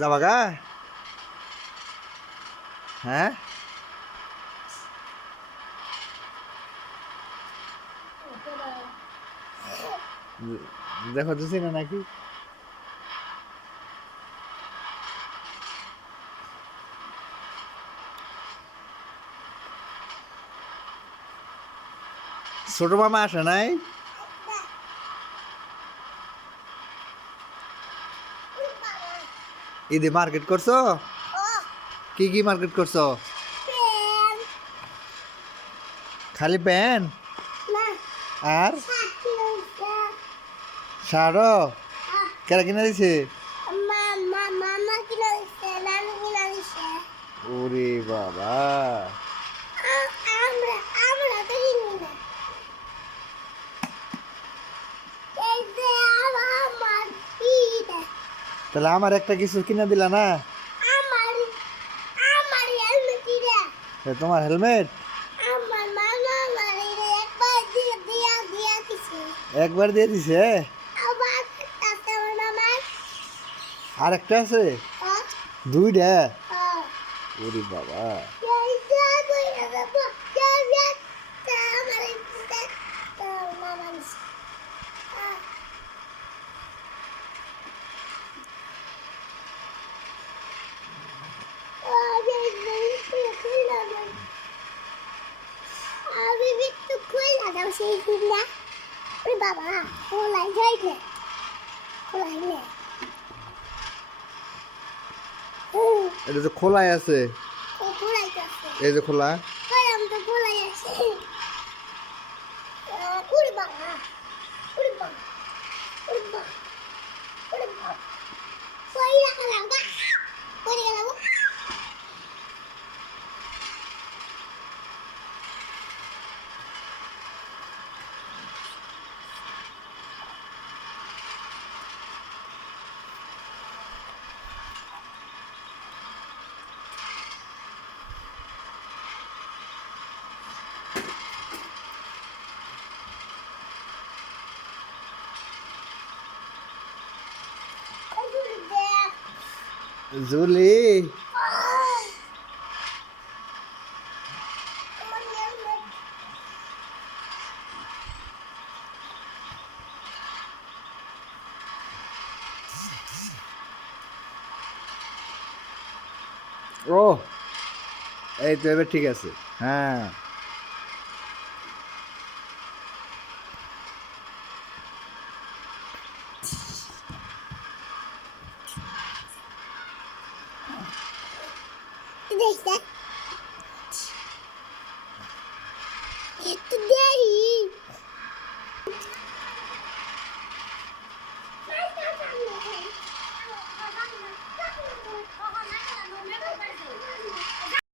যাবা গা? হ্যাঁ, দেখো তো চিনো নাকি? ছোট মামা আসে নাই? ঈদে মার্কেট করছো? কি কি মার্কেট করছো? খালি প্যান আর শাড়ো কেরা কিনে দিছে? ওরে বাবা, তাহলে আমার একটা কিছু কিনে দিলা না? তোমার হেলমেট একবার দিয়ে দিছে? আর একটা আছে? দুইটা? ওরে বাবা, বাবা খোলাই যাইলে খোলাইলে এটা তো খোলাই আছে। খোলাইতেছে এই যে খোলা। আমি তো খোলাই আছে উড়ে বাবা উড়ে বাবা উড়ে বাবা উড়ে বাবা কই রাখলাম গা কই গেলাম জুলি, ও এই তো এবার ঠিক আছে। হ্যাঁ, দেখতে একটু দেরি